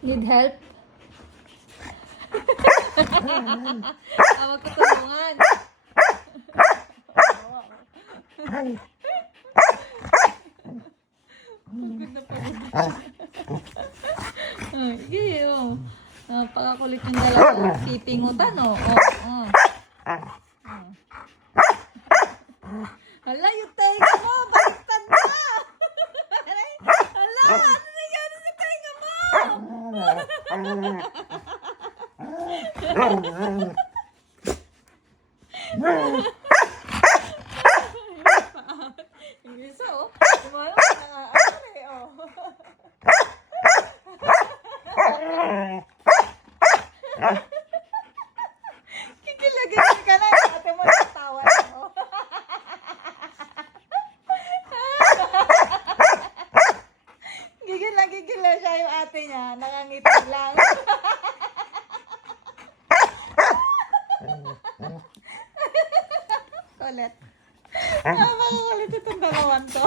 Need help? Awag ko tulungan. Ganda pa rin. Sige, oh. Pagkakulit yung dalawa. Pipingutan, oh. Oh. Hala, yung tenga mo! Baliktad na! Hala, ano nangyari sa tenga mo? Yung isa, oh. Lumalo ka na nga. Oh. Kikilagay ka na. Ate mo natawa na, oh. Gigil na siya yung ate niya. Nakangiti lang. Kulit. Makukulit itong dalawan to.